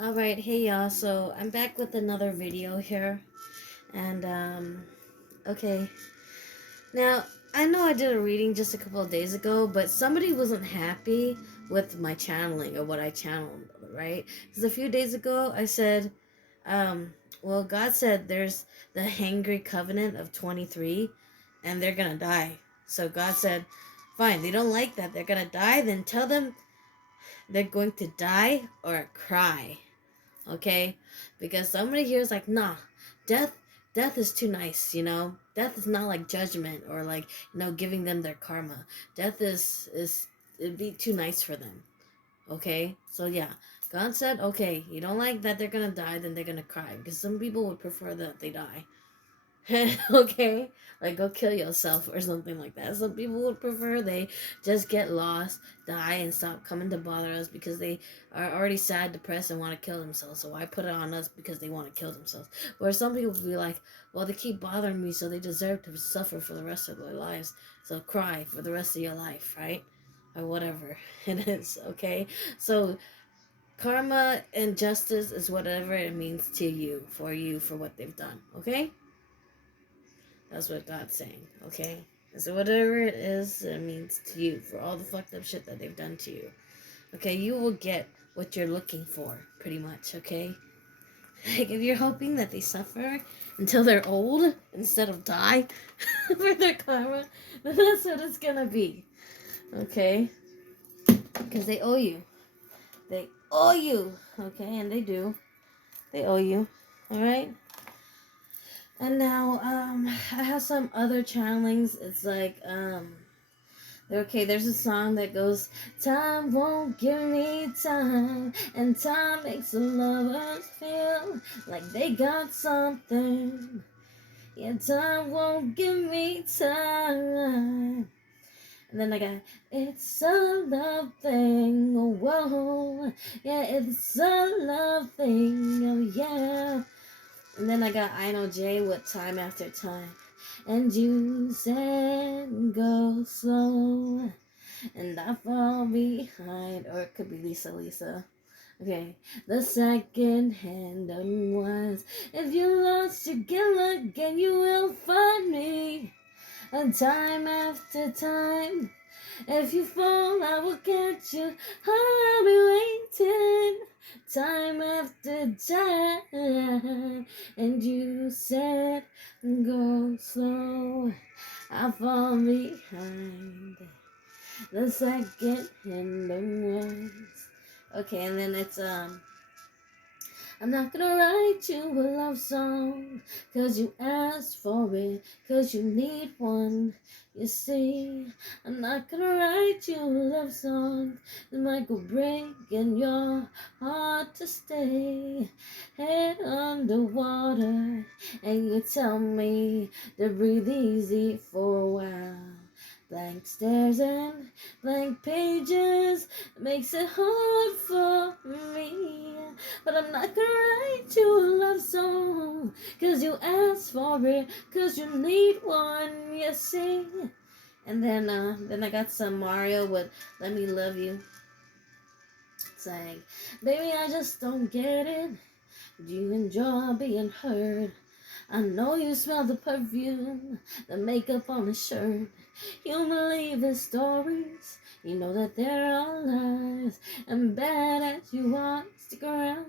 Alright, hey y'all, so I'm back with another video here, and okay, now I know I did a reading just a couple of days ago, but somebody wasn't happy with my channeling or what I channeled, right? Because a few days ago I said, well, God said there's the Hangry Covenant of 23, and they're gonna die. So God said, fine, they don't like that, they're gonna die, then tell them they're going to die or cry. Okay, because somebody here is like, nah, death death is too nice. Death is not like judgment or like giving them their karma. Death is it'd be too nice for them. Okay, so yeah, God said, okay, you don't like that they're gonna die, then they're gonna cry, because some people would prefer that they die. Okay, like go kill yourself or something like that. Some people would prefer they just get lost, die, and stop coming to bother us because they are already sad, depressed, and want to kill themselves. So why put it on us because they want to kill themselves? Or some people would be like, well, they keep bothering me, so they deserve to suffer for the rest of their lives. So cry for the rest of your life, right? Or whatever it is. Okay, so karma and justice is whatever it means to you, for what they've done. Okay. That's what God's saying, okay? So whatever it is it means to you for all the fucked up shit that they've done to you. Okay, you will get what you're looking for, pretty much, okay? Like if you're hoping that they suffer until they're old instead of die for their karma, then that's what it's gonna be. Okay? Because they owe you. They owe you. Okay, and they do. They owe you. Alright? And now, I have some other channelings. It's like, okay, there's a song that goes, time won't give me time, and time makes the lovers feel like they got something. Yeah, time won't give me time. And then I got, it's a love thing, oh, whoa. Yeah, it's a love thing, oh, yeah. And then I got I Know Jay with Time After Time. And you said go slow, and I fall behind. Or it could be Lisa Lisa. Okay, the second hand ones. If you lost, you get luck and you will find me. And time after time, if you fall, I will catch you. I'll be waiting time after time. And you said go slow, I fall behind the second and the ones. Okay, and then it's I'm not gonna write you a love song, 'cause you asked for it, 'cause you need one. You see, I'm not gonna write you a love song that might go break in your heart to stay. Head underwater, and you tell me to breathe easy for a while. Blank stares and blank pages makes it hard for me. But I'm not gonna write you a love song, 'cause you asked for it, 'cause you need one, you see. And then I got some Mario with Let Me Love You. Saying, baby, I just don't get it. Do you enjoy being hurt? I know you smell the perfume, the makeup on his shirt. You believe his stories, you know that they're all lies. And bad as you are, stick around.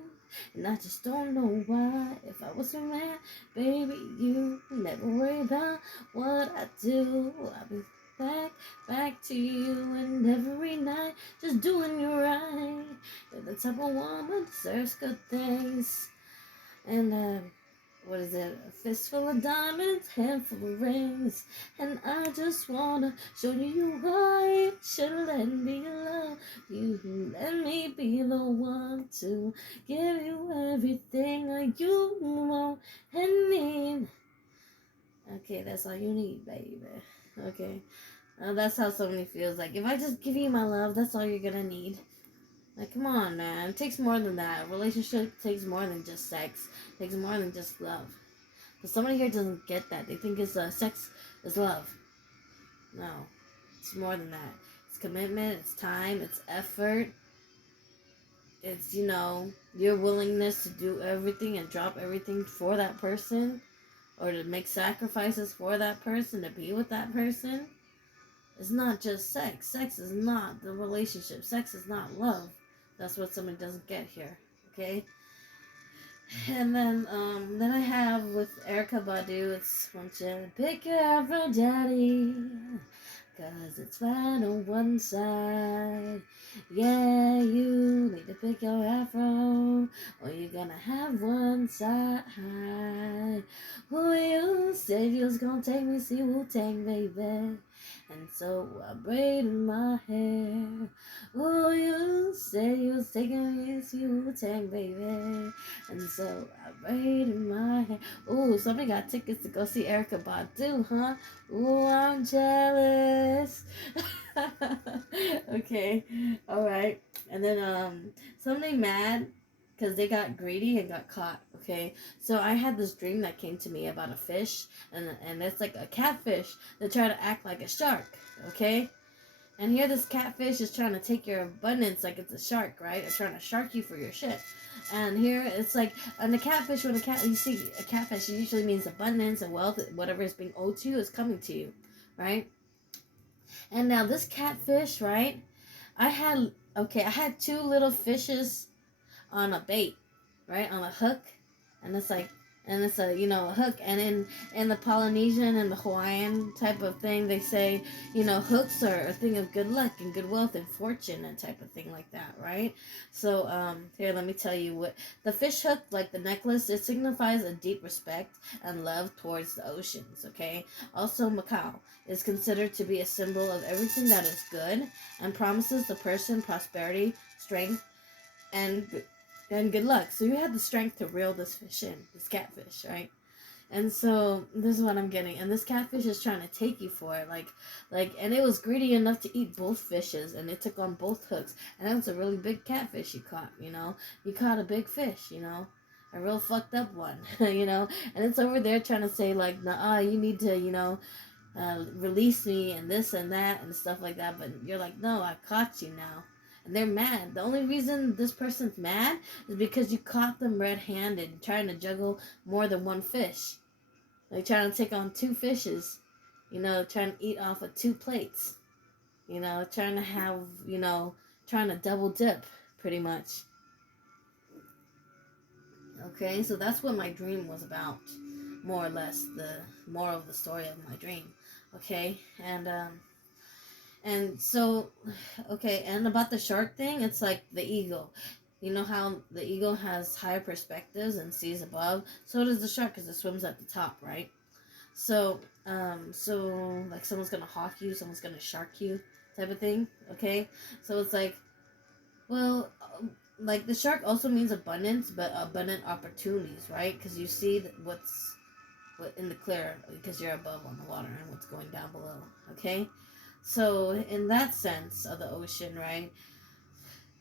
And I just don't know why. If I was a man, baby, you never worry about what I do. I'll be back to you, and every night, just doing you right. You're the type of woman deserves good things. And what is it? A fistful of diamonds, handful of rings. And I just wanna show you why you should let me love you. Let me be the one to give you everything that you want and need. Okay, that's all you need, baby. Okay. That's how somebody feels like. If I just give you my love, that's all you're gonna need. Like, come on, man. It takes more than that. A relationship takes more than just sex. It takes more than just love. But somebody here doesn't get that. They think it's sex is love. No, it's more than that. It's commitment. It's time. It's effort. it's, you know, your willingness to do everything and drop everything for that person, or to make sacrifices for that person, to be with that person. It's not just sex. Sex is not the relationship. Sex is not love. That's what somebody doesn't get here. Okay? And then I have with Erica Badu, it's want you to pick your Afro daddy, 'cause it's right on one side. Yeah, you need to pick your afro, or you're gonna have one side. Who you said you was gonna take me see Wu-Tang, baby. And so I braided my hair. Oh, you said you was taking me to Wu-Tang, baby. And so I braided my hair. Ooh, somebody got tickets to go see Erica Badu, huh? Ooh, I'm jealous. Okay, all right. And then somebody mad because they got greedy and got caught. Okay, so I had this dream that came to me about a fish, and it's like a catfish that try to act like a shark. Okay. And here this catfish is trying to take your abundance like it's a shark, right? It's trying to shark you for your shit. And here it's like, and the catfish, when you see a catfish, it usually means abundance and wealth, whatever is being owed to you is coming to you, right? And now this catfish, right? I had two little fishes on a bait, right? On a hook. And it's like, and it's a, you know, a hook. And in the Polynesian and the Hawaiian type of thing, they say, you know, hooks are a thing of good luck and good wealth and fortune and type of thing like that, right? So here, let me tell you what the fish hook, like the necklace, it signifies a deep respect and love towards the oceans. Okay. Also, Macau is considered to be a symbol of everything that is good and promises the person prosperity, strength, and good luck. So you had the strength to reel this fish in, this catfish, right? And so this is what I'm getting. And this catfish is trying to take you for it, and it was greedy enough to eat both fishes, and it took on both hooks. And that was a really big catfish you caught. You know, you caught a big fish. You know, a real fucked up one. You know, and it's over there trying to say like, nah, you need to, you know, release me and this and that and stuff like that. But you're like, no, I caught you now. And they're mad. The only reason this person's mad is because you caught them red-handed trying to juggle more than one fish. Like trying to take on two fishes. You know, trying to eat off of two plates. You know, trying to have, you know, trying to double dip, pretty much. Okay, so that's what my dream was about. More or less, the moral of the story of my dream. Okay, and so, okay, and about the shark thing, it's like the eagle. You know how the eagle has higher perspectives and sees above? So does the shark because it swims at the top, right? So, so like someone's gonna hawk you, someone's gonna shark you, type of thing. Okay, so it's like, well, like the shark also means abundance, but abundant opportunities, right? Because you see what's what in the clear because you're above on the water and what's going down below. Okay, so in that sense of the ocean, right?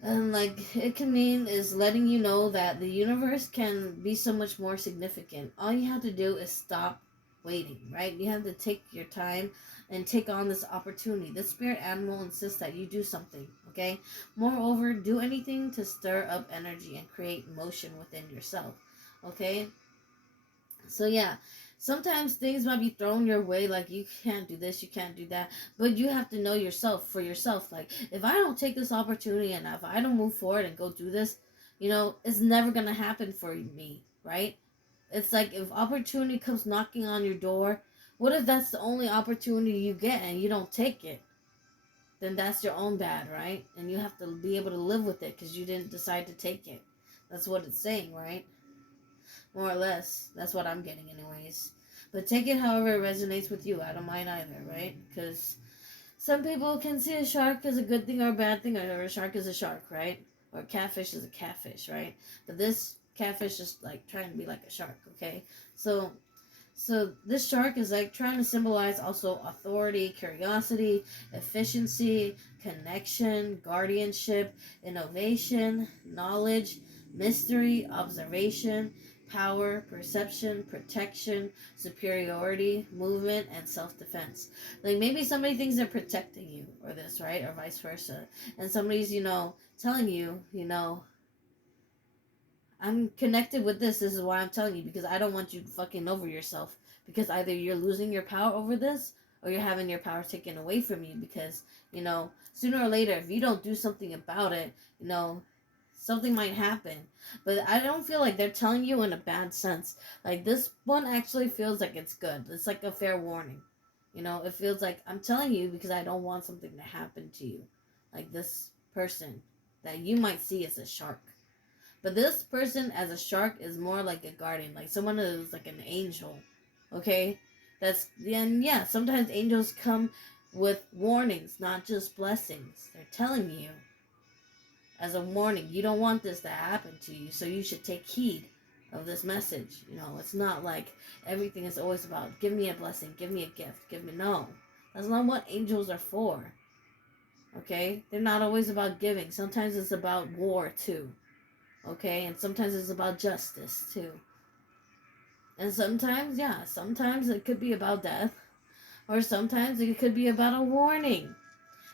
And like it can mean is letting you know that the universe can be so much more significant. All you have to do is stop waiting, right? You have to take your time and take on this opportunity. The spirit animal insists that you do something, okay? Moreover, do anything to stir up energy and create motion within yourself, okay? So yeah, sometimes things might be thrown your way, like you can't do this, you can't do that, but you have to know yourself for yourself. Like if I don't take this opportunity and if I don't move forward and go do this, you know, it's never gonna happen for me, right? It's like if opportunity comes knocking on your door, what if that's the only opportunity you get and you don't take it? Then that's your own bad, right? And you have to be able to live with it because you didn't decide to take it. That's what it's saying, right? More or less. That's what I'm getting, anyways. But take it however it resonates with you. I don't mind either, right? Because some people can see a shark as a good thing or a bad thing, or a shark is a shark, right? Or a catfish is a catfish, right? But this catfish is like trying to be like a shark, okay? So this shark is like trying to symbolize also authority, curiosity, efficiency, connection, guardianship, innovation, knowledge, mystery, observation, power, perception, protection, superiority, movement, and self-defense. Like maybe somebody thinks they're protecting you or this, right? Or vice versa. And somebody's, you know, telling you, you know, I'm connected with this. This is why I'm telling you, because I don't want you fucking over yourself. Because either you're losing your power over this, or you're having your power taken away from you. Because, sooner or later, if you don't do something about it, something might happen. But I don't feel like they're telling you in a bad sense. Like, this one actually feels like it's good. It's like a fair warning. It feels like I'm telling you because I don't want something to happen to you. Like this person that you might see as a shark. But this person as a shark is more like a guardian, like someone who's like an angel. Okay? And yeah, sometimes angels come with warnings, not just blessings. They're telling you as a warning, you don't want this to happen to you, so you should take heed of this message. It's not like everything is always about give me a blessing, give me a gift, give me no. That's not what angels are for. Okay? They're not always about giving. Sometimes it's about war too. Okay? And sometimes it's about justice too. And sometimes it could be about death, or sometimes it could be about a warning.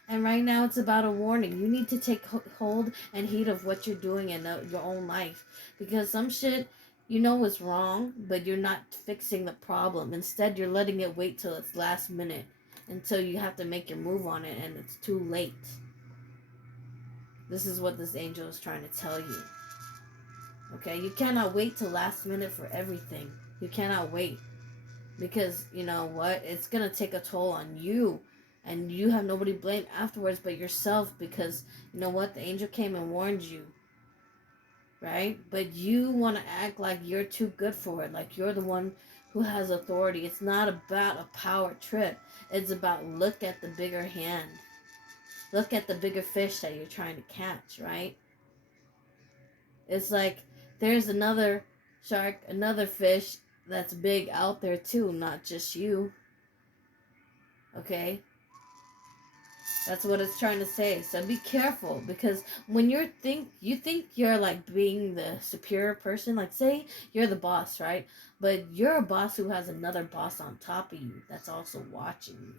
And right now it's about a warning. You need to take hold and heed of what you're doing in your own life. Because some shit, is wrong, but you're not fixing the problem. Instead, you're letting it wait till it's last minute. Until you have to make your move on it and it's too late. This is what this angel is trying to tell you. Okay? You cannot wait till last minute for everything. You cannot wait. Because, you know what? It's going to take a toll on you. And you have nobody to blame afterwards but yourself. Because, you know what? The angel came and warned you. Right? But you want to act like you're too good for it. Like you're the one who has authority. It's not about a power trip. It's about look at the bigger hand. Look at the bigger fish that you're trying to catch, right? It's like there's another shark, another fish that's big out there too, not just you. Okay? That's what it's trying to say. So be careful, because when you think you're like being the superior person, like say you're the boss, right? But you're a boss who has another boss on top of you that's also watching you.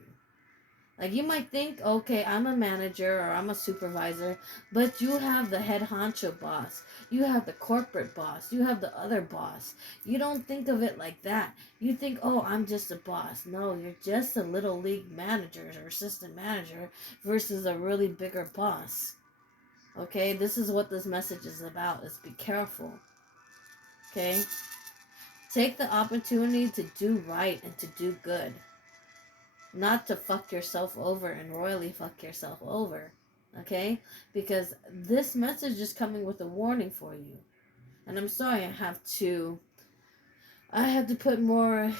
Like you might think, okay, I'm a manager or I'm a supervisor, but you have the head honcho boss. You have the corporate boss. You have the other boss. You don't think of it like that. You think, oh, I'm just a boss. No, you're just a little league manager or assistant manager versus a really bigger boss. Okay, this is what this message is about, is be careful. Okay? Take the opportunity to do right and to do good. Not to fuck yourself over and royally fuck yourself over. Okay? Because this message is coming with a warning for you. And I'm sorry I have to put more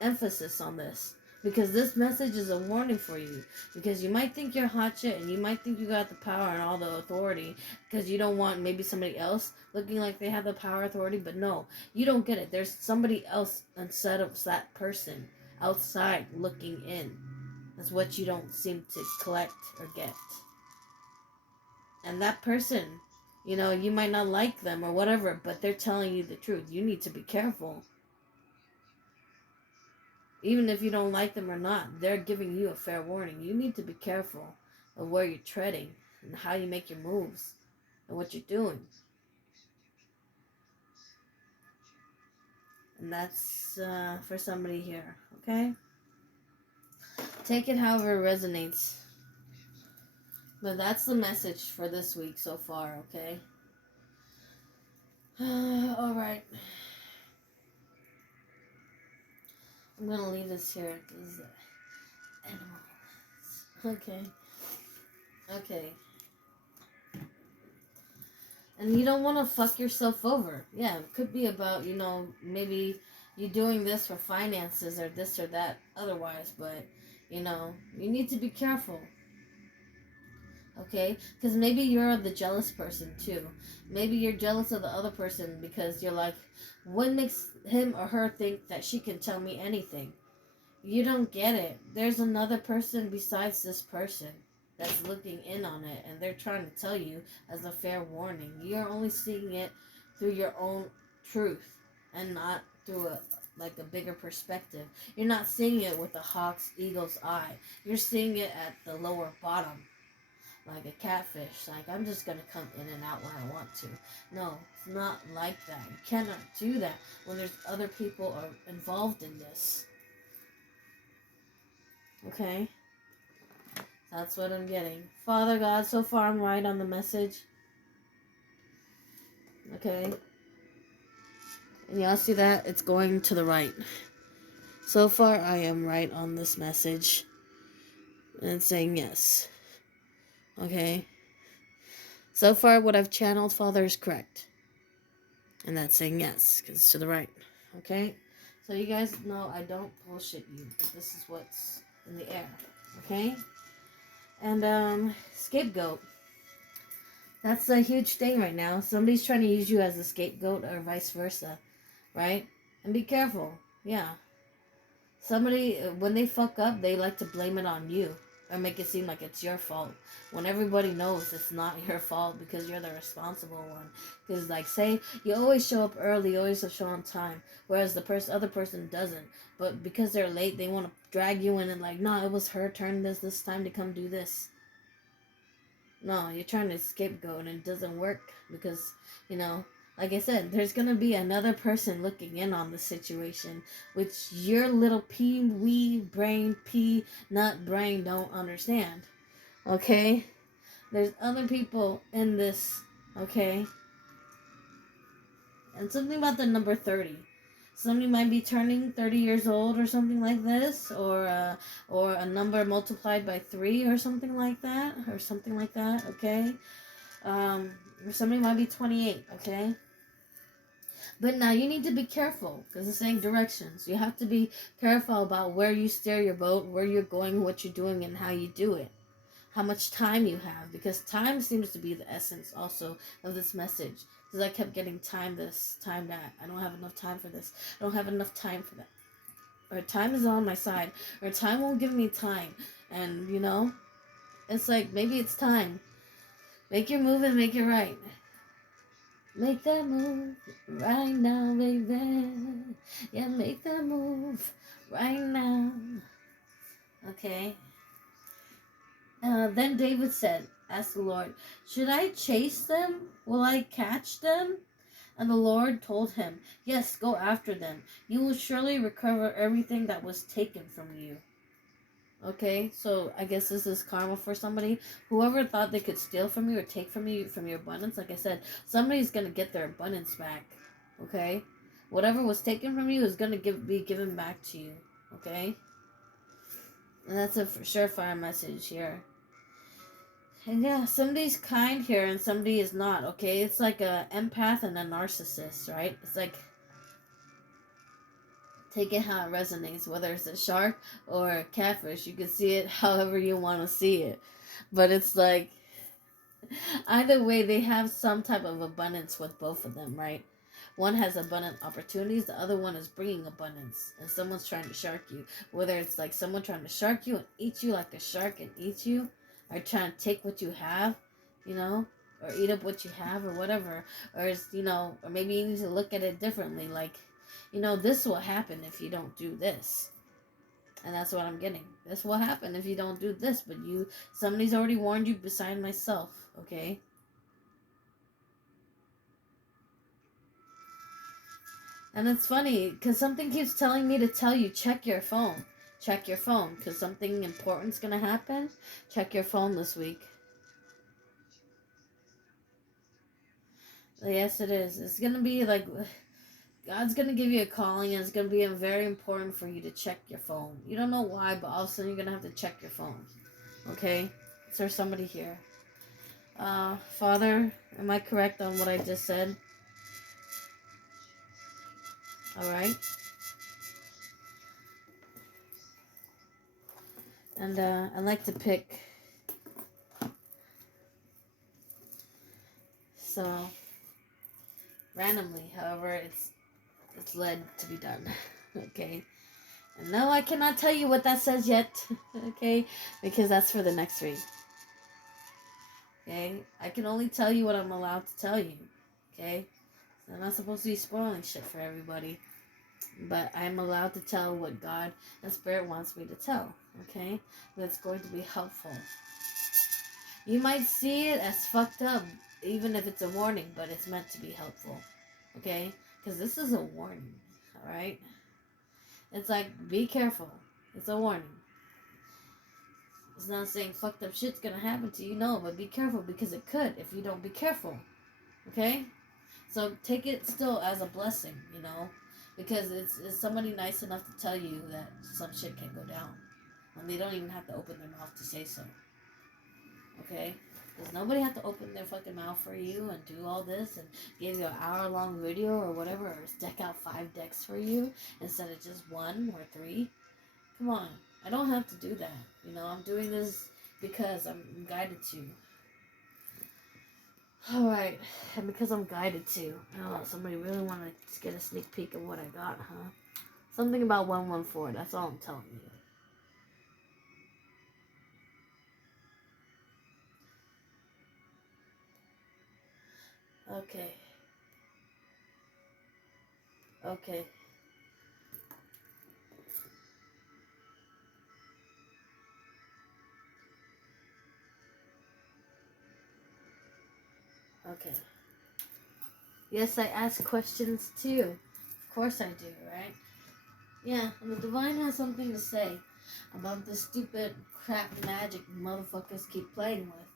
emphasis on this. Because this message is a warning for you. Because you might think you're hot shit and you might think you got the power and all the authority. Because you don't want maybe somebody else looking like they have the power authority. But no, you don't get it. There's somebody else instead of that person outside looking in. That's what you don't seem to collect or get. And that person, you might not like them or whatever, but they're telling you the truth. You need to be careful. Even if you don't like them or not, they're giving you a fair warning. You need to be careful of where you're treading and how you make your moves and what you're doing. And that's for somebody here, okay? Take it however it resonates. But that's the message for this week so far, okay? Alright. I'm gonna leave this here. These animals. Okay. And you don't want to fuck yourself over. Yeah, it could be about, maybe you doing this for finances or this or that otherwise, but, you need to be careful. Okay? Because maybe you're the jealous person too. Maybe you're jealous of the other person because you're like, what makes him or her think that she can tell me anything? You don't get it. There's another person besides this person that's looking in on it, and they're trying to tell you as a fair warning. You're only seeing it through your own truth and not through a bigger perspective. You're not seeing it with the hawk's eagle's eye. You're seeing it at the lower bottom. like a catfish. Like, I'm just gonna come in and out when I want to. No, it's not like that. You cannot do that when there's other people are involved in this. Okay? That's what I'm getting. Father God, so far I'm right on the message. Okay? And y'all see that? It's going to the right. So far I am right on this message. And it's saying yes. Okay? So far what I've channeled, Father, is correct. And that's saying yes, because it's to the right. Okay? So you guys know I don't bullshit you. But this is what's in the air. Okay? And, scapegoat. That's a huge thing right now. Somebody's trying to use you as a scapegoat or vice versa. Right? And be careful. Yeah. Somebody, when they fuck up, they like to blame it on you. Or make it seem like it's your fault. When everybody knows it's not your fault because you're the responsible one. Because, like, say, you always show up early, you always show on time. Whereas the other person doesn't. But because they're late, they want to drag you in and like, no, it was her turn this time to come do this. No, you're trying to scapegoat and it doesn't work because, you know, like I said, there's going to be another person looking in on the situation, which your little pea-wee brain, pea-nut brain don't understand. Okay? There's other people in this, okay? And something about the number 30. Somebody might be turning 30 years old or something like this, or a number multiplied by 3 or something like that, okay? Or somebody might be 28, okay? But now you need to be careful, because it's saying directions. You have to be careful about where you steer your boat, where you're going, what you're doing, and how you do it. How much time you have, because time seems to be the essence also of this message. Because I kept getting time this, time that. I don't have enough time for this. I don't have enough time for that. Or time is on my side. Or time won't give me time. And, you know, it's like, maybe it's time. Make your move and make it right. Make that move right now, baby. Yeah, make that move right now. Okay. Then David said, asked the Lord, should I chase them? Will I catch them? And the Lord told him, yes, go after them. You will surely recover everything that was taken from you. Okay, so I guess this is karma for somebody. Whoever thought they could steal from you or take from you, from your abundance, like I said, somebody's going to get their abundance back. Okay? Whatever was taken from you is going to be given back to you. Okay? And that's a surefire message here. And yeah, somebody's kind here and somebody is not, okay? It's like a empath and a narcissist, right? It's like, take it how it resonates, whether it's a shark or a catfish. You can see it however you want to see it. But it's like, either way, they have some type of abundance with both of them, right? One has abundant opportunities, the other one is bringing abundance, and someone's trying to shark you. Whether it's like someone trying to shark you and eat you like a shark and eat you, or trying to take what you have, you know, or eat up what you have, or whatever. Or it's, you know, or maybe you need to look at it differently, like, you know, this will happen if you don't do this. And that's what I'm getting. This will happen if you don't do this, but somebody's already warned you beside myself, okay? And it's funny, because something keeps telling me to tell you, check your phone. Check your phone, because something important's going to happen. Check your phone this week. Yes, it is. It's going to be like, God's going to give you a calling, and it's going to be very important for you to check your phone. You don't know why, but all of a sudden you're going to have to check your phone. Okay? Is there somebody here? Father, am I correct on what I just said? Alright. And I like to pick. So, randomly, however, it's led to be done. Okay. And no, I cannot tell you what that says yet. Okay? Because that's for the next read. Okay? I can only tell you what I'm allowed to tell you. Okay? So I'm not supposed to be spoiling shit for everybody. But I'm allowed to tell what God and Spirit wants me to tell. Okay? That's going to be helpful. You might see it as fucked up, even if it's a warning, but it's meant to be helpful. Okay? Because this is a warning. Alright? It's like, be careful. It's a warning. It's not saying fucked up shit's gonna happen to you, no, but be careful because it could if you don't be careful. Okay? So take it still as a blessing, you know? Because it's somebody nice enough to tell you that some shit can go down. When they don't even have to open their mouth to say so. Okay? Because nobody had to open their fucking mouth for you and do all this and give you an hour-long video or whatever, or deck out 5 decks for you instead of just 1 or 3. Come on. I don't have to do that. You know, I'm doing this because I'm guided to. Alright, and because I'm guided to. Oh, somebody really want to get a sneak peek of what I got, huh? Something about 114, that's all I'm telling you. Okay. Okay. Okay. Yes, I ask questions too. Of course I do, right? Yeah, and the Divine has something to say about the stupid crap magic motherfuckers keep playing with.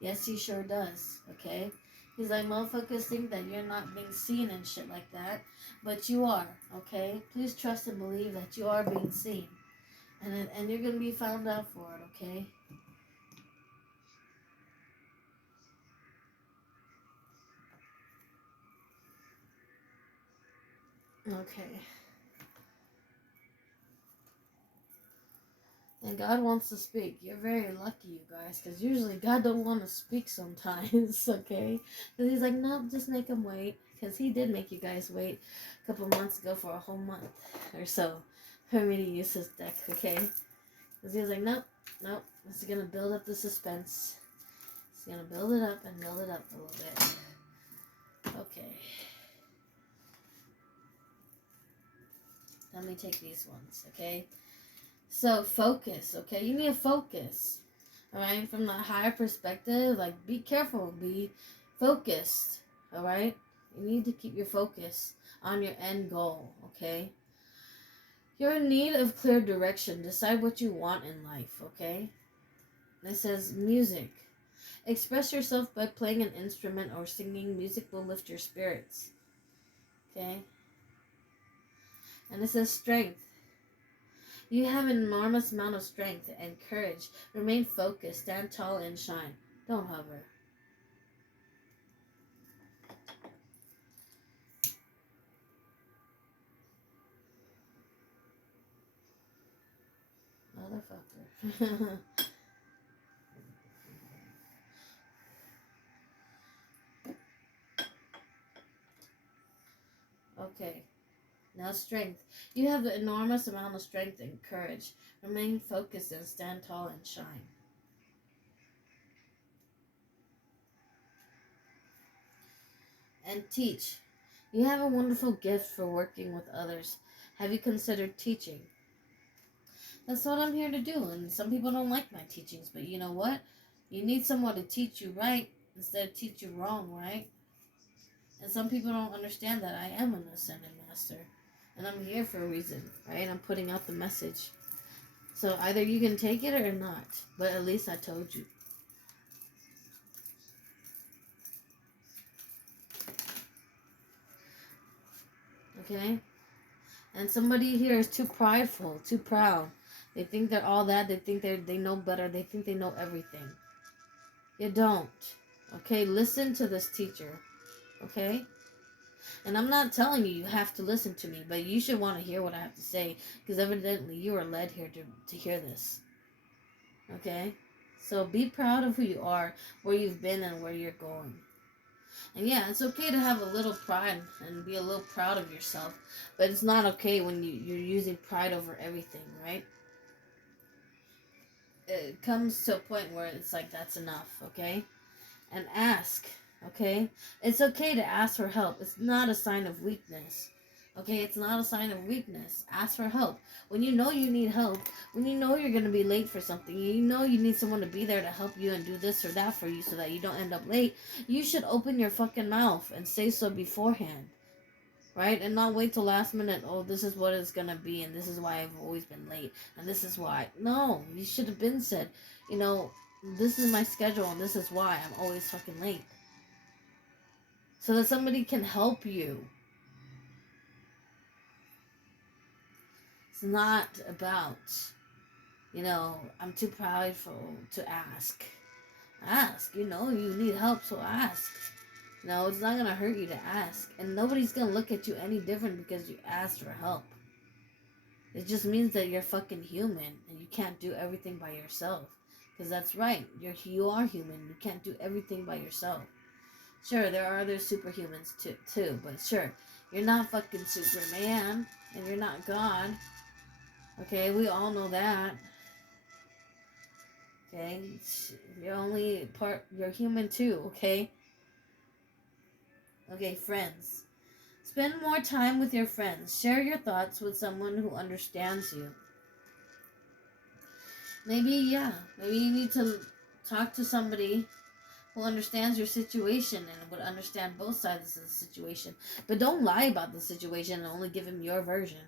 Yes, he sure does, okay? He's like, motherfuckers think that you're not being seen and shit like that, but you are, okay? Please trust and believe that you are being seen. And you're gonna be found out for it, okay? Okay. And God wants to speak. You're very lucky, you guys, because usually God don't want to speak sometimes, okay? Because he's like, no, just make him wait. Because he did make you guys wait a couple months ago for a whole month or so for me to use his deck, okay? Because he was like, nope, nope. This is going to build up the suspense. It's going to build it up and build it up a little bit. Okay. Let me take these ones, okay? So, focus, okay? You need to focus. Alright, from the higher perspective, like, be careful, be focused, alright? You need to keep your focus on your end goal, okay? You're in need of clear direction. Decide what you want in life, okay? And it says music. Express yourself by playing an instrument or singing. Music will lift your spirits, okay? And it says strength. You have an enormous amount of strength and courage. Remain focused, stand tall and shine. Don't hover. Motherfucker. Okay. Now strength. You have an enormous amount of strength and courage. Remain focused and stand tall and shine. And teach. You have a wonderful gift for working with others. Have you considered teaching? That's what I'm here to do. And some people don't like my teachings, but you know what? You need someone to teach you right instead of teach you wrong, right? And some people don't understand that I am an ascended master. And I'm here for a reason, right? I'm putting out the message. So either you can take it or not. But at least I told you. Okay? And somebody here is too prideful, too proud. They think they're all that. They think they know better. They think they know everything. You don't. Okay? Listen to this teacher. Okay? And I'm not telling you have to listen to me, but you should want to hear what I have to say, because evidently you are led here to hear this. Okay? So be proud of who you are, where you've been, and where you're going. And yeah, it's okay to have a little pride and be a little proud of yourself, but it's not okay when you're using pride over everything, right? It comes to a point where it's like, that's enough, okay? And ask, okay? It's okay to ask for help. It's not a sign of weakness, Okay, it's not a sign of weakness. Ask for help. When you know you need help, when you know you're going to be late for something, you know you need someone to be there to help you and do this or that for you so that you don't end up late, you should open your fucking mouth and say so beforehand. Right? And not wait till last minute, oh, this is what it's going to be and this is why I've always been late and this is why. No, you should have been said, you know, this is my schedule and this is why I'm always fucking late. So that somebody can help you. It's not about, you know, I'm too prideful to ask. Ask. You know, you need help, so ask. No, it's not going to hurt you to ask. And nobody's going to look at you any different because you asked for help. It just means that you're fucking human and you can't do everything by yourself. Because that's right. You are human. You can't do everything by yourself. Sure, there are other superhumans too. But sure, you're not fucking Superman. And you're not God. Okay, we all know that. Okay, you're human too, okay? Okay, friends. Spend more time with your friends. Share your thoughts with someone who understands you. Maybe you need to talk to somebody who understands your situation and would understand both sides of the situation. But don't lie about the situation and only give him your version.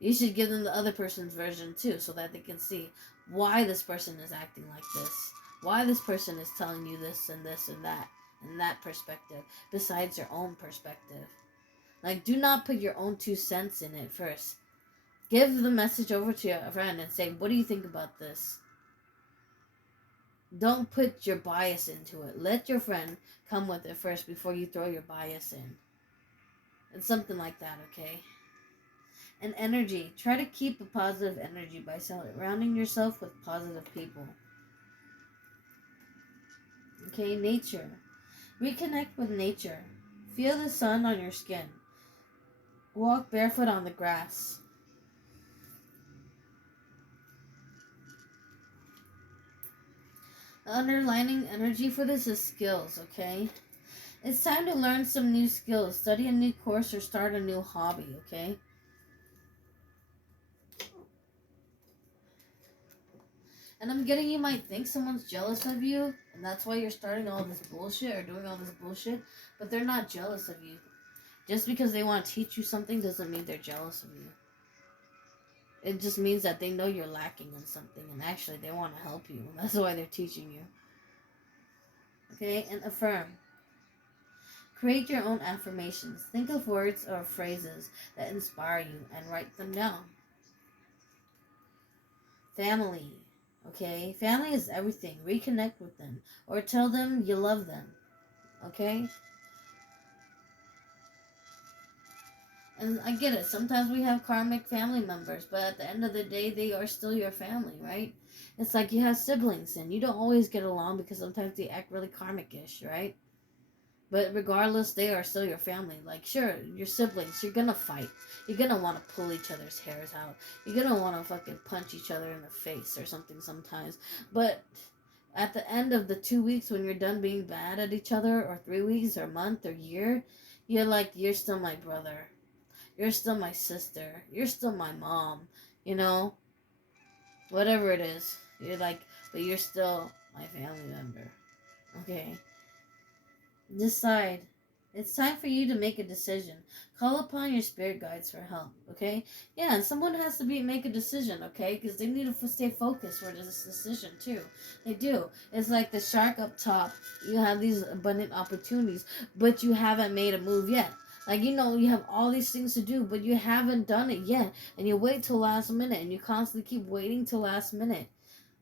You should give them the other person's version too, so that they can see why this person is acting like this. Why this person is telling you this and this and that perspective, besides your own perspective. Like, do not put your own 2 cents in it first. Give the message over to your friend and say, what do you think about this? Don't put your bias into it. Let your friend come with it first before you throw your bias in. It's something like that, okay? And energy. Try to keep a positive energy by surrounding yourself with positive people. Okay, nature. Reconnect with nature. Feel the sun on your skin. Walk barefoot on the grass. The underlining energy for this is skills, okay? It's time to learn some new skills, study a new course, or start a new hobby, okay? And I'm getting, you might think someone's jealous of you, and that's why you're starting all this bullshit or doing all this bullshit, but they're not jealous of you. Just because they want to teach you something doesn't mean they're jealous of you. It just means that they know you're lacking in something, and actually they want to help you, and that's why they're teaching you. Okay, and affirm. Create your own affirmations. Think of words or phrases that inspire you and write them down. Family. Okay? Family is everything. Reconnect with them. Or tell them you love them. Okay? And I get it. Sometimes we have karmic family members, but at the end of the day, they are still your family, right? It's like you have siblings and you don't always get along because sometimes they act really karmic-ish, right? But regardless, they are still your family. Like, sure, your siblings, you're gonna fight. You're gonna want to pull each other's hairs out. You're gonna want to fucking punch each other in the face or something sometimes. But at the end of the 2 weeks when you're done being bad at each other, or 3 weeks, or month, or year, you're like, you're still my brother. You're still my sister. You're still my mom. You know? Whatever it is. You're like, but you're still my family member. Okay? Decide. It's time for you to make a decision. Call upon your spirit guides for help, okay? Yeah, and someone has to make a decision, okay? Because they need to stay focused for this decision, too. They do. It's like the shark up top. You have these abundant opportunities, but you haven't made a move yet. Like, you know, you have all these things to do, but you haven't done it yet. And you wait till last minute, and you constantly keep waiting till last minute.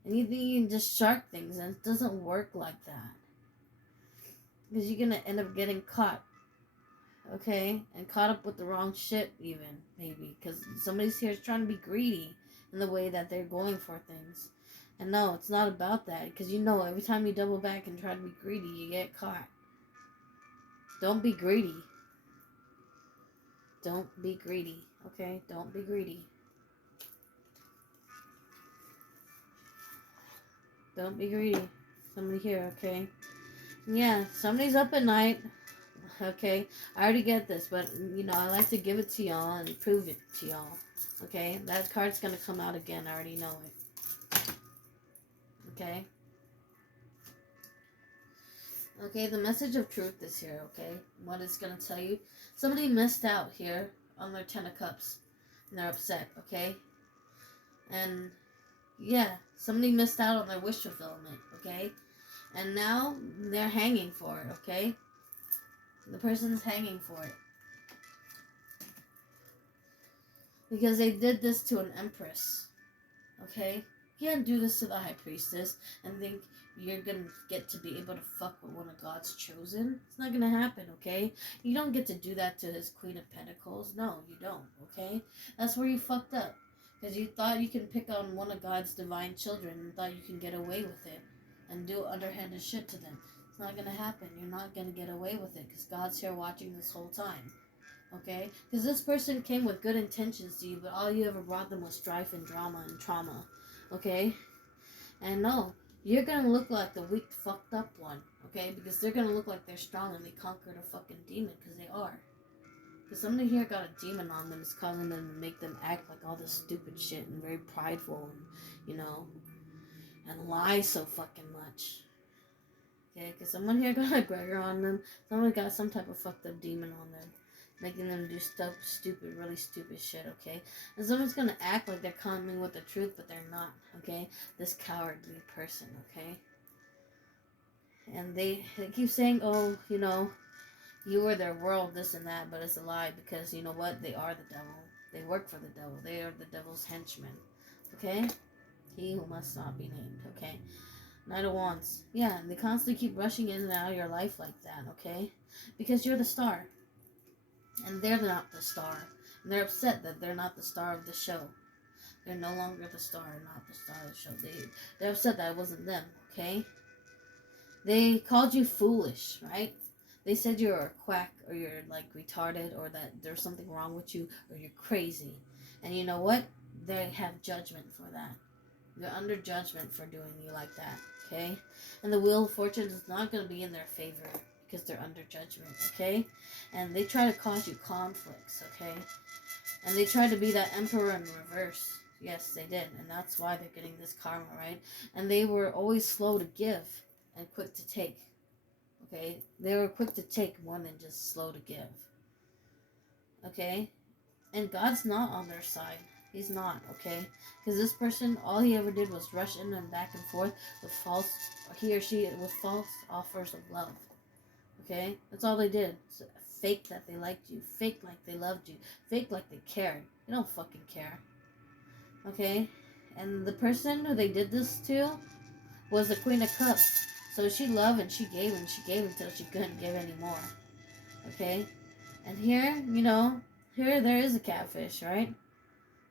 And you think you can just shark things, and it doesn't work like that. Because you're going to end up getting caught. Okay? And caught up with the wrong shit, even. Maybe. Because somebody's here trying to be greedy in the way that they're going for things. And no, it's not about that. Because you know, every time you double back and try to be greedy, you get caught. Don't be greedy. Don't be greedy. Okay? Don't be greedy. Don't be greedy. Somebody here, okay? Yeah, somebody's up at night. Okay, I already get this, but you know, I like to give it to y'all and prove it to y'all. Okay, that card's gonna come out again. I already know it. Okay. Okay, the message of truth is here. Okay, what it's gonna tell you. Somebody missed out here on their 10 of Cups, and they're upset. Okay, and yeah, somebody missed out on their wish fulfillment. Okay, and now they're hanging for it. Okay, the person's hanging for it because they did this to an empress. Okay? You can't do this to the high priestess and think you're gonna get to be able to fuck with one of God's chosen. It's not gonna happen, okay? You don't get to do that to his Queen of Pentacles. No, you don't, okay? That's where you fucked up. Because you thought you can pick on one of God's divine children and thought you can get away with it and do underhanded shit to them. It's not gonna happen. You're not gonna get away with it because God's here watching this whole time. Okay? Because this person came with good intentions to you, but all you ever brought them was strife and drama and trauma. Okay? And no, you're gonna look like the weak, fucked up one. Okay? Because they're gonna look like they're strong and they conquered a fucking demon, because they are. Because somebody here got a demon on them, is causing them to make them act like all this stupid shit and very prideful and, you know, and lie so fucking much. Okay? Because someone here got a Gregor on them. Someone got some type of fucked up demon on them, making them do stuff stupid, really stupid shit, okay? And someone's gonna act like they're coming with the truth, but they're not, okay? This cowardly person, okay? And they keep saying, oh, you know, you were their world, this and that, but it's a lie because, you know what? They are the devil. They work for the devil. They are the devil's henchmen, okay? He who must not be named, okay? Knight of Wands. Yeah, and they constantly keep rushing in and out of your life like that, okay? Because you're the star. And they're not the star. And they're upset that they're not the star of the show. They're no longer the star, not the star of the show. They're upset that it wasn't them, okay? They called you foolish, right? They said you're a quack, or you're like retarded, or that there's something wrong with you, or you're crazy. And you know what? They have judgment for that. They're under judgment for doing you like that, okay? And the Wheel of Fortune is not going to be in their favor because they're under judgment, okay? And they try to cause you conflicts, okay? And they try to be that emperor in reverse. Yes, they did. And that's why they're getting this karma, right? And they were always slow to give and quick to take, okay? They were quick to take more than just slow to give, okay? And God's not on their side. He's not, okay? Because this person, all he ever did was rush in and back and forth with he or she, with false offers of love. Okay? That's all they did. Fake that they liked you. Fake like they loved you. Fake like they cared. They don't fucking care. Okay? And the person who they did this to was the Queen of Cups. So she loved and she gave until she couldn't give anymore. Okay? And here, you know, here there is a catfish, right?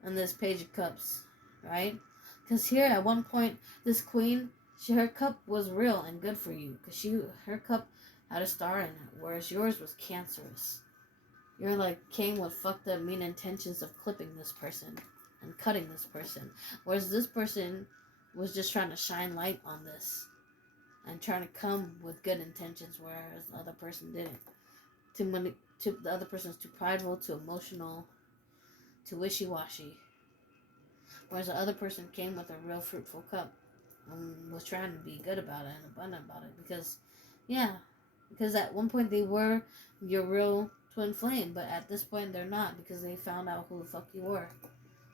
On this Page of Cups, right? Because here at one point, this queen, her cup was real and good for you, because her cup had a star in it, whereas yours was cancerous. You're like came with fucked up mean intentions of clipping this person and cutting this person, whereas this person was just trying to shine light on this and trying to come with good intentions, whereas the other person didn't. The other person's too prideful, too emotional, too wishy-washy. Whereas the other person came with a real fruitful cup and was trying to be good about it and abundant about it. Because at one point they were your real twin flame, but at this point they're not, because they found out who the fuck you were.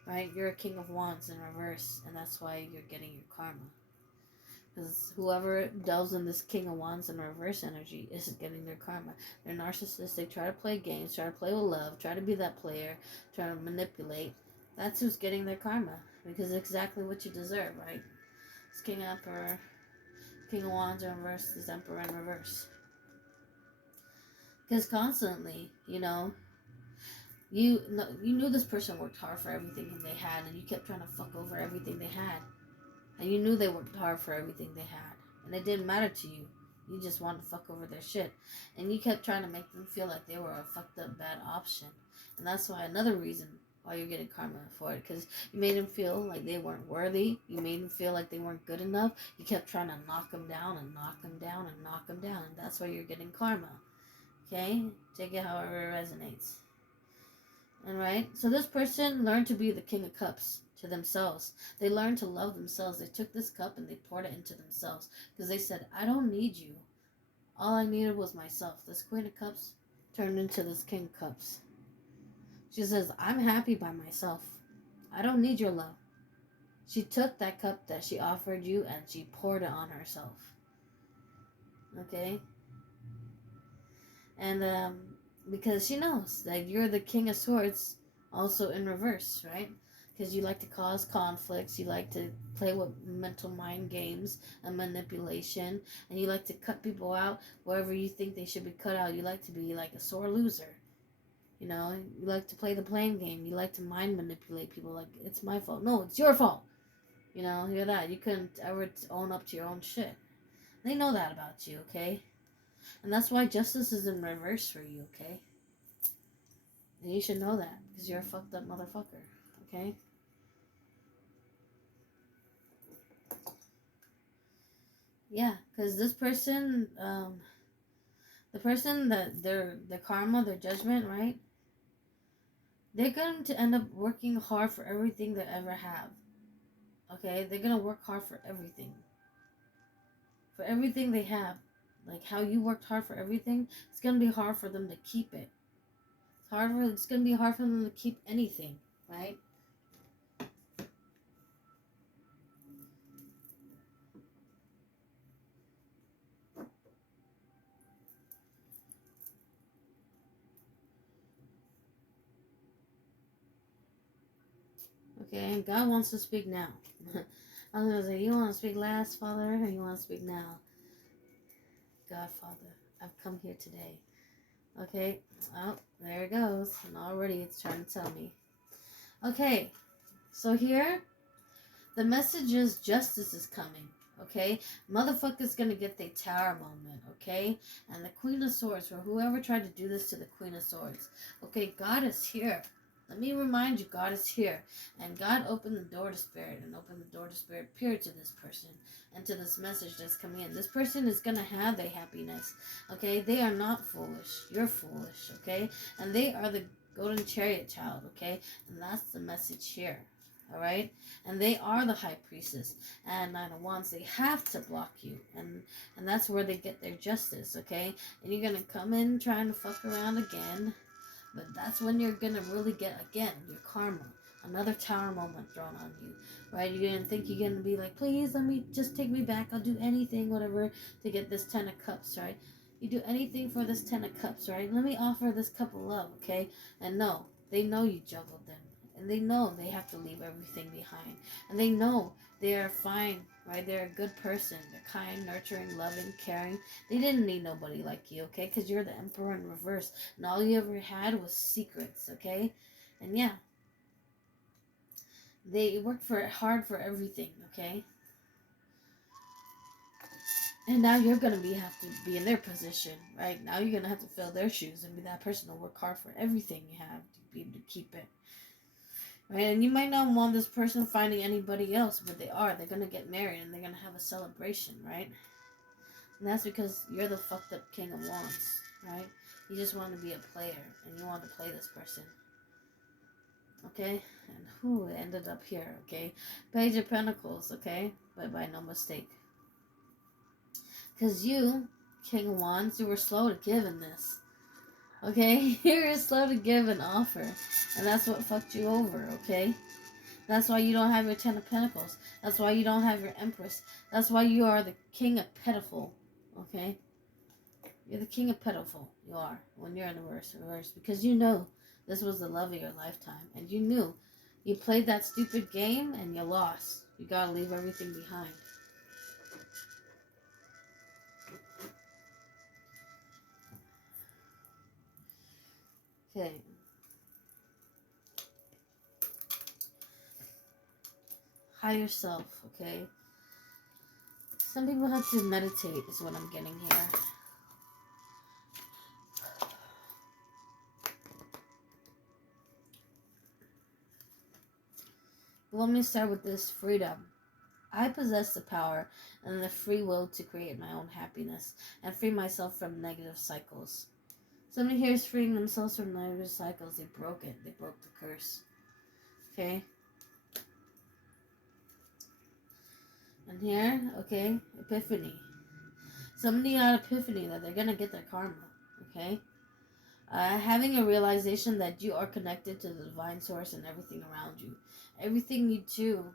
Right? You're a King of Wands in reverse, and that's why you're getting your karma. Because whoever delves in this King of Wands in reverse energy is getting their karma. They're narcissists. They try to play games, try to play with love, try to be that player, try to manipulate. That's who's getting their karma. Because it's exactly what you deserve, right? It's King Emperor, King of Wands in reverse, this Emperor in reverse. Because constantly, you know, you knew this person worked hard for everything they had, and you kept trying to fuck over everything they had. And you knew they worked hard for everything they had. And it didn't matter to you. You just wanted to fuck over their shit. And you kept trying to make them feel like they were a fucked up bad option. And that's why another reason why you're getting karma for it. Because you made them feel like they weren't worthy. You made them feel like they weren't good enough. You kept trying to knock them down and knock them down and knock them down. And that's why you're getting karma. Okay? Take it however it resonates. Alright? So this person learned to be the King of Cups to themselves. They learned to love themselves. They took this cup and they poured it into themselves. Because they said, I don't need you. All I needed was myself. This Queen of Cups turned into this King of Cups. She says, I'm happy by myself. I don't need your love. She took that cup that she offered you and she poured it on herself. Okay? And because she knows that you're the King of Swords also in reverse, right? Because you like to cause conflicts, you like to play with mental mind games and manipulation, and you like to cut people out wherever you think they should be cut out. You like to be like a sore loser. You know, you like to play the blame game. You like to mind manipulate people like, it's my fault. No, it's your fault. You know, you're that. You couldn't ever own up to your own shit. They know that about you, okay? And that's why justice is in reverse for you, okay? And you should know that, because you're a fucked up motherfucker, okay? Yeah, because this person, the person that their karma, their judgment, right? They're going to end up working hard for everything they ever have. Okay? They're going to work hard for everything. For everything they have. Like how you worked hard for everything, it's going to be hard for them to keep it. It's going to be hard for them to keep anything, right? Okay, and God wants to speak now. I was going to say, you want to speak last, Father, or you want to speak now? God, Father, I've come here today. Okay, oh, there it goes. And already it's trying to tell me. Okay, so here, the message is justice is coming. Okay, motherfucker's gonna get their tower moment. Okay, and the Queen of Swords, or whoever tried to do this to the Queen of Swords. Okay, God is here. Let me remind you, God is here. And God opened the door to spirit and opened the door to spirit period to this person and to this message that's coming in. This person is going to have their happiness. Okay? They are not foolish. You're foolish. Okay? And they are the golden chariot child. Okay? And that's the message here. All right? And they are the high priestess. And Nine of Wands, they have to block you. And that's where they get their justice. Okay? And you're going to come in trying to fuck around again. But that's when you're gonna really get, again, your karma. Another tower moment thrown on you, right? You didn't think you're gonna be like, please let me, just take me back. I'll do anything, whatever, to get this 10 of cups, right? You do anything for this 10 of cups, right? Let me offer this cup of love, okay? And no, they know you juggled them. And they know they have to leave everything behind. And they know they are fine, right? They're a good person. They're kind, nurturing, loving, caring. They didn't need nobody like you, okay? Because you're the emperor in reverse. And all you ever had was secrets, okay? And yeah, they worked hard for everything, okay? And now you're gonna have to be in their position, right? Now you're gonna have to fill their shoes and be that person to work hard for everything you have to be able to keep it. Right? And you might not want this person finding anybody else, but they are. They're gonna get married and they're gonna have a celebration, right? And that's because you're the fucked up King of Wands, right? You just want to be a player and you want to play this person. Okay? And who ended up here, okay? Page of Pentacles, okay? But by no mistake. Because you, King of Wands, you were slow to give in this. Okay? You were slow to give an offer. And that's what fucked you over, okay? That's why you don't have your Ten of Pentacles. That's why you don't have your Empress. That's why you are the King of Pitiful. Okay? You're the King of Pitiful. You are. When you're in the reverse. Because you know this was the love of your lifetime. And you knew. You played that stupid game and you lost. You gotta leave everything behind. Okay. Higher self, okay? Some people have to meditate is what I'm getting here. Let me start with this freedom. I possess the power and the free will to create my own happiness and free myself from negative cycles. Somebody here is freeing themselves from negative cycles. They broke it. They broke the curse. Okay? And here, okay, epiphany. Somebody got epiphany that they're going to get their karma. Okay? Having a realization that you are connected to the divine source and everything around you. Everything you do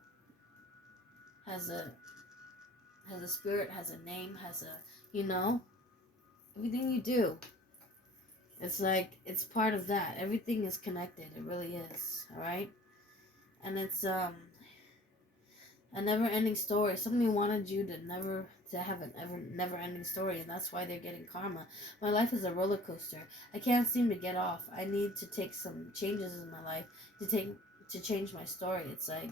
has a spirit, has a name, has a, everything you do. It's like, it's part of that. Everything is connected. It really is. Alright? And it's a never-ending story. Somebody wanted you to have an never-ending story, and that's why they're getting karma. My life is a roller coaster. I can't seem to get off. I need to take some changes in my life to change my story. It's like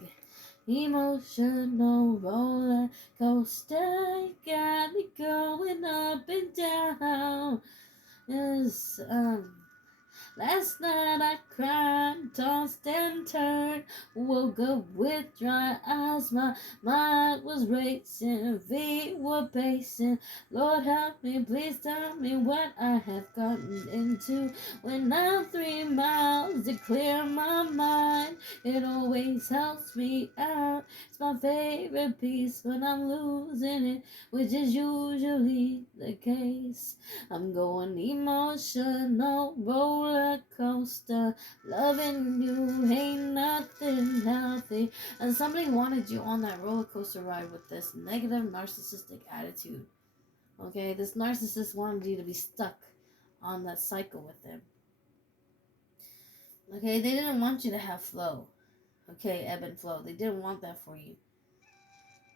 emotional roller coaster, got me going up and down. Yes, last night I cried, tossed and turned, woke up with dry eyes, my mind was racing, feet were pacing. Lord help me, please tell me what I have gotten into. When I'm 3 miles to clear my mind, it always helps me out. It's my favorite piece when I'm losing it, which is usually the case. I'm going emotional roller coaster. Loving you ain't nothing healthy. And somebody wanted you on that roller coaster ride with this negative narcissistic attitude. Okay, this narcissist wanted you to be stuck on that cycle with them. Okay, they didn't want you to have flow. Okay, ebb and flow. They didn't want that for you.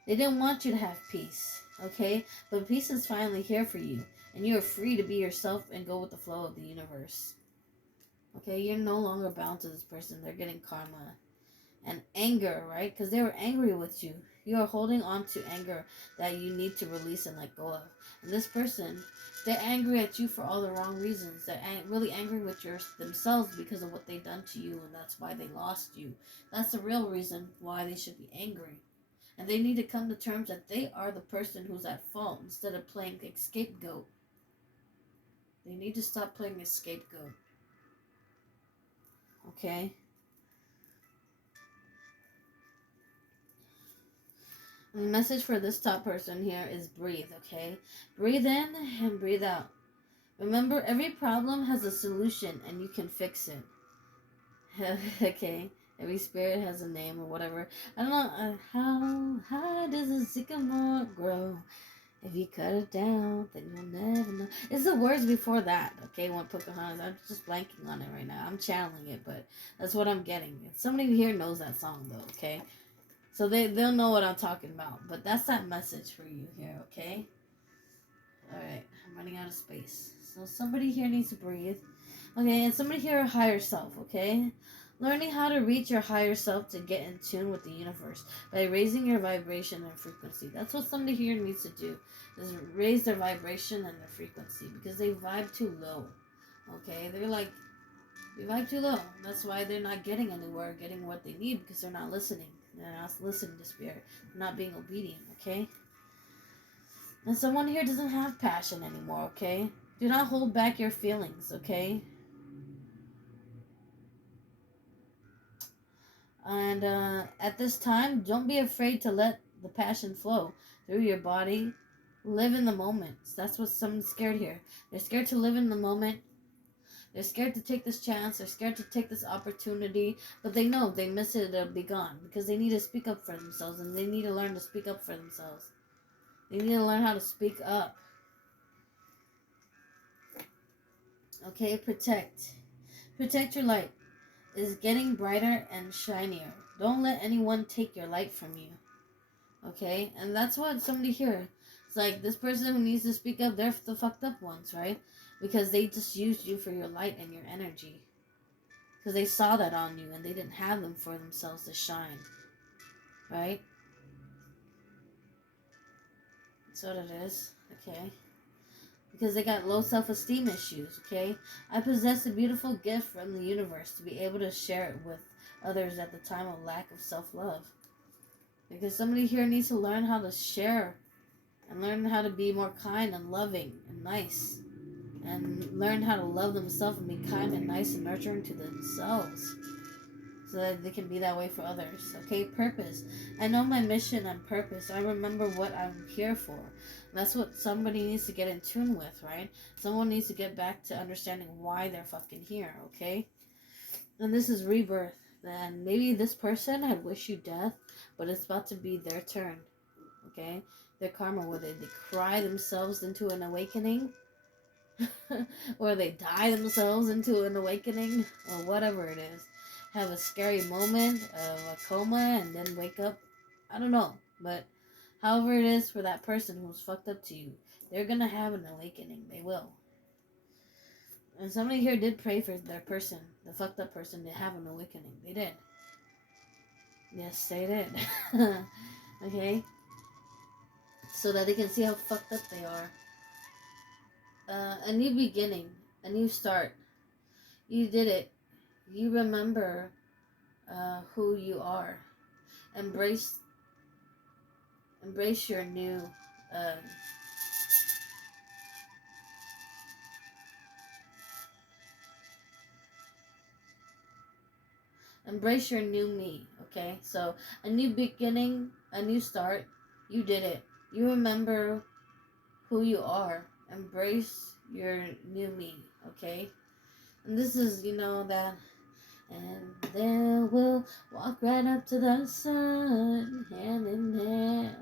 They didn't want you to have peace. Okay, but peace is finally here for you. And you're free to be yourself and go with the flow of the universe. Okay, you're no longer bound to this person. They're getting karma. And anger, right? Because they were angry with you. You are holding on to anger that you need to release and let go of. And this person, they're angry at you for all the wrong reasons. They're really angry with themselves because of what they've done to you, and that's why they lost you. That's the real reason why they should be angry. And they need to come to terms that they are the person who's at fault instead of playing a scapegoat. They need to stop playing a scapegoat. Okay? And the message for this top person here is breathe, okay? Breathe in and breathe out. Remember, every problem has a solution and you can fix it. Okay? Every spirit has a name or whatever. I don't know. How high does a sycamore grow? If you cut it down, then you'll never know. It's the words before that, okay? One Pocahontas. I'm just blanking on it right now. I'm channeling it, but that's what I'm getting. Somebody here knows that song, though, okay? So they'll know what I'm talking about. But that's that message for you here, okay? Alright, I'm running out of space. So somebody here needs to breathe. Okay, and somebody here, higher self, okay? Learning how to reach your higher self to get in tune with the universe by raising your vibration and frequency. That's what somebody here needs to do, is raise their vibration and their frequency, because they vibe too low. Okay, they vibe too low. That's why they're not getting anywhere, getting what they need, because they're not listening. They're not listening to spirit. They're not being obedient, okay? And someone here doesn't have passion anymore, okay? Do not hold back your feelings, okay? And at this time, don't be afraid to let the passion flow through your body. Live in the moment. That's what someone's scared here. They're scared to live in the moment. They're scared to take this chance. They're scared to take this opportunity. But they know if they miss it, it'll be gone. Because they need to speak up for themselves. And they need to learn to speak up for themselves. They need to learn how to speak up. Okay, protect. Protect your light. Is getting brighter and shinier. Don't let anyone take your light from you. Okay? And that's what somebody here. It's like this person who needs to speak up, they're the fucked up ones, right? Because they just used you for your light and your energy. Because they saw that on you and they didn't have them for themselves to shine. Right? That's what it is. Okay? Because they got low self-esteem issues, okay? I possess a beautiful gift from the universe to be able to share it with others at the time of lack of self-love. Because somebody here needs to learn how to share and learn how to be more kind and loving and nice. and learn how to love themselves and be kind and nice and nurturing to themselves so that they can be that way for others. Okay, purpose. I know my mission and purpose. I remember what I'm here for. And that's what somebody needs to get in tune with, right? Someone needs to get back to understanding why they're fucking here, okay? And this is rebirth. And maybe this person, I wish you death, but it's about to be their turn, okay? Their karma, where they cry themselves into an awakening, or they die themselves into an awakening, or whatever it is. Have a scary moment of a coma and then wake up. I don't know. But however it is for that person who's fucked up to you, they're gonna have an awakening. They will. And somebody here did pray for their person, the fucked up person, to have an awakening. They did. Yes, they did. Okay? So that they can see how fucked up they are. A new beginning, a new start. You did it. You remember who you are. Embrace your new uh, embrace your new me. Okay, so a new beginning, a new start. You did it. You remember who you are. Embrace your new me. Okay, and this is, that. And then we'll walk right up to the sun, hand in hand.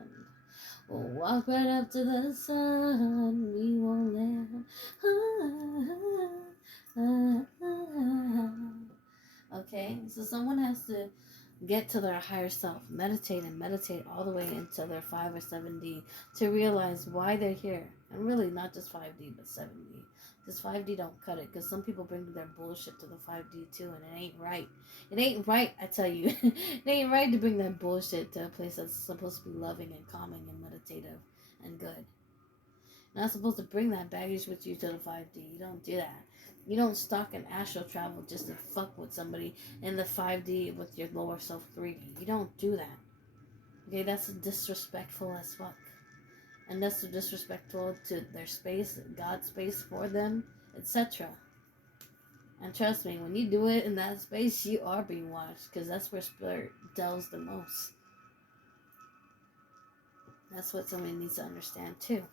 We'll walk right up to the sun, we won't land. Okay, so someone has to get to their higher self, meditate and meditate all the way into their 5 or 7D to realize why they're here. And really, not just 5D, but 7D. Because 5D don't cut it, because some people bring their bullshit to the 5D too, and it ain't right. It ain't right, I tell you. It ain't right to bring that bullshit to a place that's supposed to be loving and calming and meditative and good. You're not supposed to bring that baggage with you to the 5D. You don't do that. You don't stalk an astral travel just to fuck with somebody in the 5D with your lower self 3D. You don't do that. Okay, that's disrespectful as fuck. And that's disrespectful to their space, God's space for them, etc. And trust me, when you do it in that space, you are being watched, because that's where spirit dwells the most. That's what somebody needs to understand too.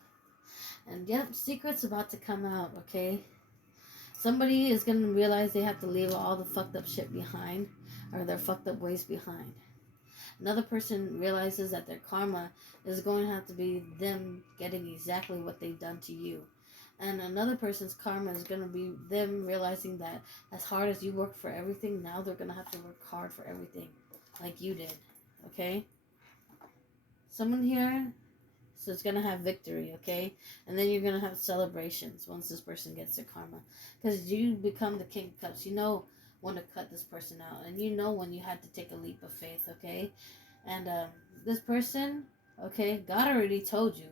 And yep, secret's about to come out, okay? Somebody is going to realize they have to leave all the fucked up shit behind, or their fucked up ways behind. Another person realizes that their karma is going to have to be them getting exactly what they've done to you. And another person's karma is going to be them realizing that as hard as you work for everything, now they're going to have to work hard for everything, like you did, okay? Someone here, so it's going to have victory, okay? And then you're going to have celebrations once this person gets their karma. Because you become the King of Cups. You know when to cut this person out. And you know when you had to take a leap of faith, okay? And this person, okay, God already told you.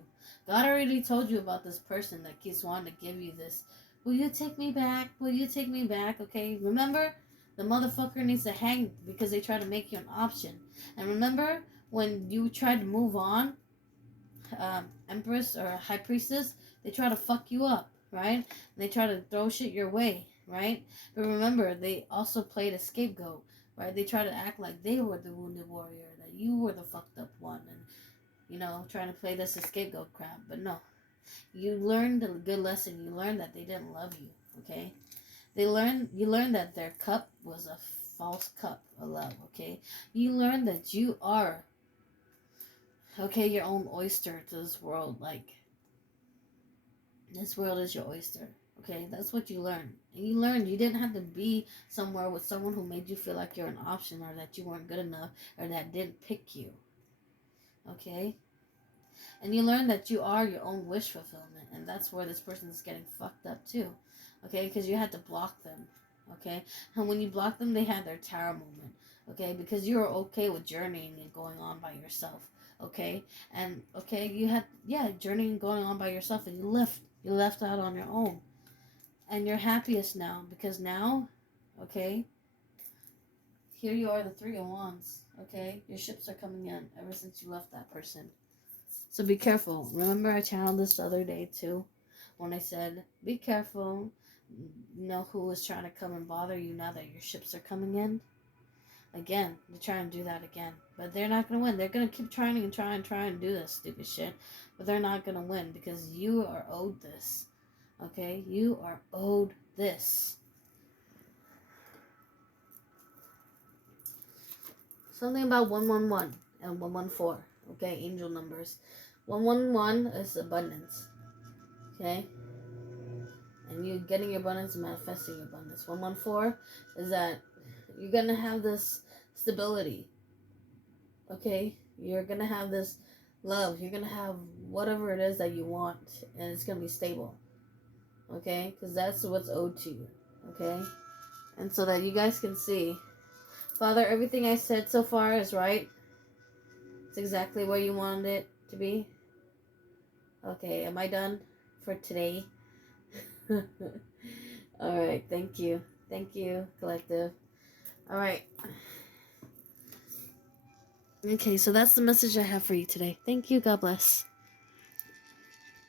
God already told you about this person that keeps wanting to give you this. Will you take me back? Will you take me back? Okay, remember? The motherfucker needs to hang because they try to make you an option. And remember when you tried to move on, Empress or High Priestess, they try to fuck you up, right? And they try to throw shit your way, right? But remember, they also played a scapegoat, right? They try to act like they were the wounded warrior, that you were the fucked up one, and trying to play this scapegoat crap. But no, you learned a good lesson. You learned that they didn't love you, okay? You learned that their cup was a false cup of love, okay? You learned that you are, okay, your own oyster to this world. Like, this world is your oyster, okay? That's what you learned. And you learned you didn't have to be somewhere with someone who made you feel like you're an option, or that you weren't good enough, or that didn't pick you, okay? And you learn that you are your own wish fulfillment. And that's where this person is getting fucked up too, okay? Because you had to block them, okay? And when you block them, they had their tower moment, okay? Because you were okay with journeying and going on by yourself, okay? And okay, you had, journeying, going on by yourself, and you left out on your own. And you're happiest now, because now, okay, here you are, the 3 of Wands, okay? Your ships are coming in ever since you left that person. So be careful. Remember, I channeled this the other day too. when I said, be careful, know who is trying to come and bother you now that your ships are coming in. Again, they're trying to do that again. But they're not going to win. They're going to keep trying and try and do this stupid shit. But they're not going to win because you are owed this. Okay? You are owed this. Something about 111 and 114. Okay? Angel numbers. 111 is abundance. Okay? And you getting your abundance, manifesting your abundance. 114 is that you're going to have this stability. Okay? You're going to have this love. You're going to have whatever it is that you want. And it's going to be stable. Okay? Because that's what's owed to you. Okay? And so that you guys can see. Father, everything I said so far is right. It's exactly where you wanted it to be. Okay, am I done for today? Alright, thank you. Thank you, collective. Alright. Okay, so that's the message I have for you today. Thank you. God bless.